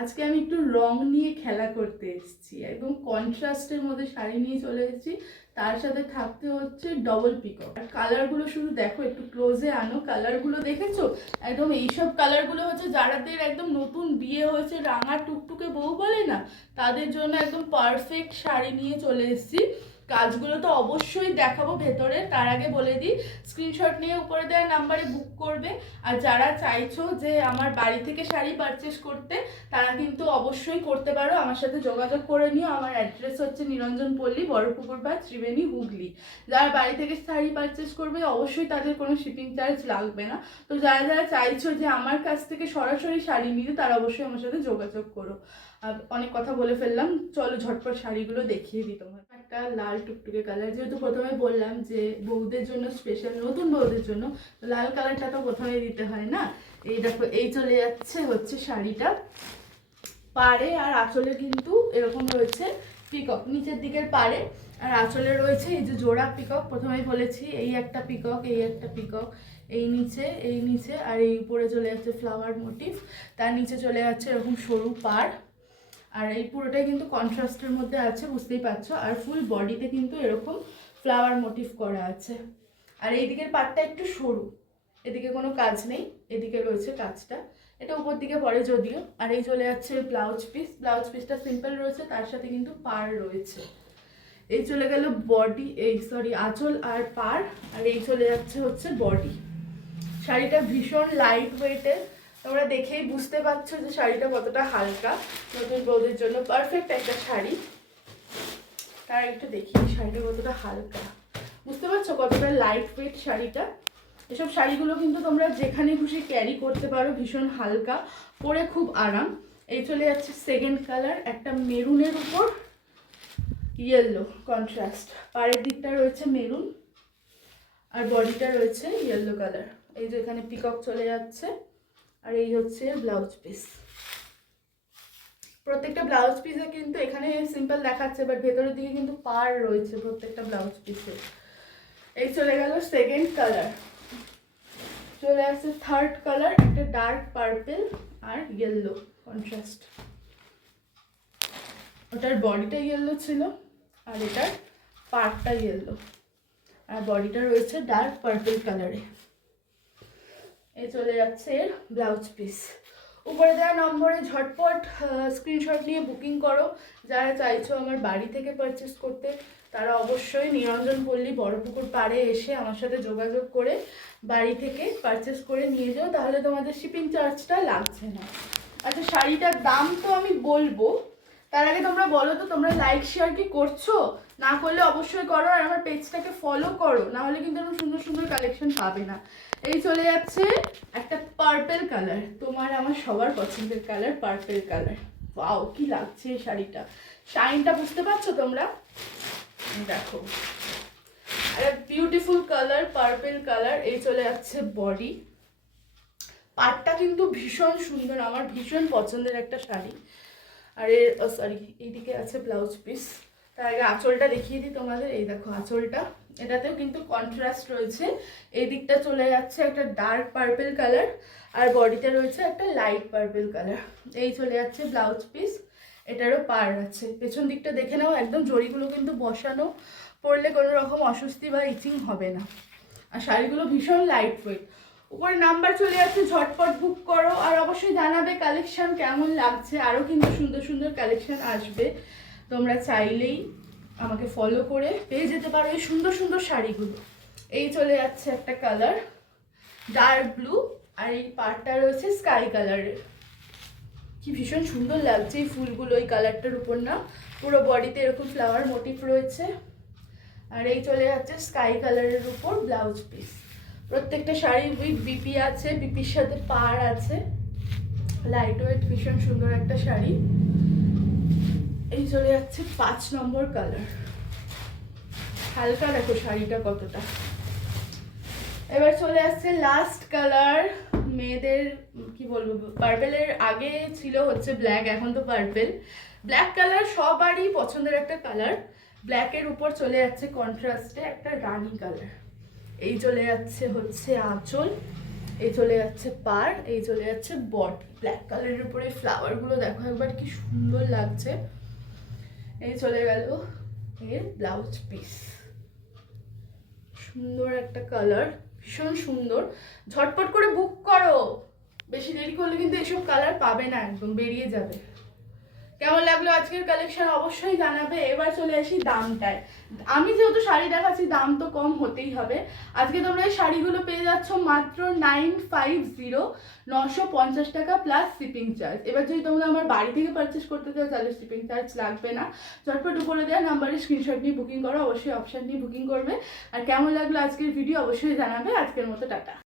আজকে আমি একটু রং নিয়ে খেলা করতে এসেছি, একদম কন্ট্রাস্টের মধ্যে শাড়ি নিয়ে চলে এসেছি। তার সাথে থাকতে হচ্ছে ডবল পিকক। আর কালারগুলো শুধু দেখো, একটু ক্লোজে আনো। কালারগুলো দেখেছো? একদম এইসব কালারগুলো হচ্ছে যাদের একদম নতুন বিয়ে হয়েছে, রাঙা টুকটুকে বউ বলে না, তাদের জন্য একদম পারফেক্ট শাড়ি নিয়ে চলে এসেছি। কাজগুলো তো অবশ্যই দেখাবো ভেতরে, তার আগে বলে দিই স্ক্রিনশট নিয়ে উপরে দেওয়া নাম্বারে বুক করবে। আর যারা চাইছো যে আমার বাড়ি থেকে শাড়ি পারচেস করতে, তারা কিন্তু অবশ্যই করতে পারো, আমার সাথে যোগাযোগ করে নিও। আমার অ্যাড্রেস হচ্ছে নিরঞ্জন পল্লী, বড়পুকুর বা ত্রিবেণী, হুগলি। যারা বাড়ি থেকে শাড়ি পারচেস করবে অবশ্যই তাদের কোনো শিপিং চার্জ লাগবে না। তো যারা যারা চাইছো যে আমার কাছ থেকে সরাসরি শাড়ি নিতে, তারা অবশ্যই আমার সাথে যোগাযোগ করো। আর অনেক কথা বলে ফেললাম, চলো ঝটপট শাড়িগুলো দেখিয়ে দিই তোমার। একটা লাল টুকটুকে কালার, যেহেতু প্রথমে বললাম যে বউদের জন্য স্পেশাল, নতুন বউদের জন্য, তো লাল কালারটা তো প্রথমে দিতে হয় না। এই দেখো, এই চলে যাচ্ছে হচ্ছে শাড়িটা। পাড়ে আর আঁচলে কিন্তু এরকম রয়েছে পিকক, নিচের দিকের পাড়ে আর আঁচলে রয়েছে এই যে জোড়া পিকক। প্রথমেই বলেছি এই একটা পিকক, এই একটা পিকক, এই নিচে আর এই উপরে চলে যাচ্ছে ফ্লাওয়ার মোটিভ, তার নিচে চলে যাচ্ছে এরকম সরু পাড়। আর এই পুরোটাই কিন্তু কন্ট্রাস্টের মধ্যে আছে, বুঝতেই পারছো। আর ফুল বডিতে কিন্তু এরকম ফ্লাওয়ার মোটিভ করা আছে। আর এই দিকের পাড়টা একটু সরু, এদিকে কোনো কাজ নেই, এদিকে রয়েছে কাজটা। এটা উপর দিকে পড়ে যদিও। আর এই চলে যাচ্ছে ব্লাউজ পিস। ব্লাউজ পিসটা সিম্পল রয়েছে, তার সাথে কিন্তু পাড় রয়েছে। এই চলে গেল বডি, আঁচল আর পাড়। আর এই চলে যাচ্ছে হচ্ছে বডি। শাড়িটা ভীষণ লাইট ওয়েটের, তোমরা দেখেই বুঝতে পারছো যে শাড়িটা কতটা হালকা। নতুন বউদের জন্য পারফেক্ট একটা শাড়ি। তার একটু দেখি শাড়িটা কতটা হালকা, বুঝতে পারছো কতটা লাইট ওয়েট শাড়িটা। এসব শাড়িগুলো কিন্তু তোমরা যেখানে খুশি ক্যারি করতে পারো, ভীষণ হালকা, পরে খুব আরাম। এই চলে যাচ্ছে সেকেন্ড কালার, একটা মেরুনের উপর ইয়েলো কন্ট্রাস্ট। পাড়ের দিকটা রয়েছে মেরুন আর বডিটা রয়েছে ইয়েলো কালার। এই যে এখানে পিকক চলে যাচ্ছে। আর এই হচ্ছে ব্লাউজ পিস। প্রত্যেকটা ব্লাউজ পিসে কিন্তু এখানে সিম্পল দেখাচ্ছে, বাট ভেতরের দিকে কিন্তু পাড় রয়েছে প্রত্যেকটা ব্লাউজ পিসে। এই চলে গেল সেকেন্ড কালার। চলে আসছে থার্ড কালার, একটা ডার্ক পার্পেল আর ইয়েলো কন্ট্রাস্ট। ওটার বডিটা ইয়েলো ছিল আর এটার পার্টটা ইয়েলো, আর বডিটা রয়েছে ডার্ক পার্পেল কালারে। এই চলে যাচ্ছে এর ব্লাউজ পিস। উপরে দেওয়া নম্বরে ঝটপট স্ক্রিনশট নিয়ে বুকিং করো। যারা চাইছো আমার বাড়ি থেকে পারচেস করতে, তারা অবশ্যই নিরঞ্জন পল্লী, বড়পুকুর পাড়ে এসে আমার সাথে যোগাযোগ করে বাড়ি থেকে পারচেস করে নিয়ে যাও, তাহলে তোমাদের শিপিং চার্জটা লাগছে না। আচ্ছা, শাড়িটার দাম তো আমি বলবো, তার আগে তোমরা বলো তো তোমরা লাইক শেয়ার কি করছো? না করলে অবশ্যই করো, আর আমার পেজটাকে ফলো করো, না হলে কিন্তু এরকম সুন্দর সুন্দর কালেকশন পাবে না। এই চলে যাচ্ছে একটা পার্পেল কালার, তোমার আমার সবার পছন্দের কালার পার্পেল কালার। ওয়াও, কি লাগছে এই শাড়িটা, শাইনটা বুঝতে পারছো তোমরা? দেখো, আরে বিউটিফুল কালার পার্পেল কালার। এই চলে যাচ্ছে বডি। পাড়টা কিন্তু ভীষণ সুন্দর, আমার ভীষণ পছন্দের একটা শাড়ি। আর এইদিকে আছে ব্লাউজ পিস। তার আগে আঁচলটা দেখিয়ে দিই তোমাদের। এই দেখো আঁচলটা, এটাতেও কিন্তু কন্ট্রাস্ট রয়েছে। এই দিকটা চলে যাচ্ছে একটা ডার্ক পার্পেল কালার, আর বডিতে রয়েছে একটা লাইট পার্পেল কালার। এই চলে যাচ্ছে ব্লাউজ পিস, এটারও পাড় আছে। পেছন দিকটা দেখে নাও, একদম জড়িগুলো কিন্তু বসানো, পরলে কোনো রকম অস্বস্তি বা ইচিং হবে না। আর শাড়িগুলো ভীষণ লাইট ওয়েট। উপরে নাম্বার চলে যাচ্ছে, ঝটপট বুক করো। আর অবশ্যই জানাবে কালেকশন কেমন লাগছে, আরও কিন্তু সুন্দর সুন্দর কালেকশন আসবে। তোমরা চাইলেই আমাকে ফলো করে পেয়ে যেতে পারো এই সুন্দর সুন্দর শাড়িগুলো। এই চলে যাচ্ছে একটা কালার ডার্ক ব্লু, আর এই পাড়টা রয়েছে স্কাই কালারের। কি ভীষণ সুন্দর লাগছে এই ফুলগুলো এই কালারটার উপর না। পুরো বডিতে এরকম ফ্লাওয়ার মোটিভ রয়েছে। আর এই চলে যাচ্ছে স্কাই কালারের উপর ব্লাউজ পিস। প্রত্যেকটা শাড়ি উইথ বিপি আছে, বিপির সাথে পাড় আছে। লাইট ওয়েট ভীষণ সুন্দর একটা শাড়ি। এই চলে যাচ্ছে 5 নম্বর কালার। হালকা দেখো শাড়িটা কতটা। এবার চলে আসছে লাস্ট কালার। মেয়েদের কি বলবো, পার্পেলের আগে ছিল হচ্ছে ব্ল্যাক, এখন তো পার্পেল। ব্ল্যাক কালার সবারই পছন্দের একটা কালার। ব্ল্যাকের উপর চলে যাচ্ছে কন্ট্রাস্টে একটা রানী কালার। এই চলে যাচ্ছে হচ্ছে আঁচল। এই চলে যাচ্ছে পার, এই চলে যাচ্ছে বডি। ব্ল্যাক কালারের উপরে ফ্লাওয়ারগুলো দেখো একবার কি সুন্দর লাগছে। এই চলে গেল এর ব্লাউজ পিস, সুন্দর একটা কালার, ভীষণ সুন্দর। ঝটপট করে বুক করো, বেশি দেরি করলে কিন্তু এসব কালার পাবে না, একদম বেরিয়ে যাবে। কেমন লাগলো আজকের কালেকশন অবশ্যই জানাবে। এবার চলে আসি দামটায়। আমি যেহেতু শাড়ি দেখাচ্ছি দাম তো কম হতেই হবে। আজকে তোমরা এই শাড়িগুলো পেয়ে যাচ্ছ মাত্র 950, 950 টাকা প্লাস শিপিং চার্জ। এবার যদি তোমরা আমার বাড়ি থেকে পারচেস করতে চাও তাহলে শিপিং চার্জ লাগবে না। চটপট উপরে দেওয়া নাম্বারে স্ক্রিনশট নিয়ে বুকিং করো, অবশ্যই অপশান নিয়ে বুকিং করবে। আর কেমন লাগলো আজকের ভিডিও অবশ্যই জানাবে। আজকের মতো টাটা।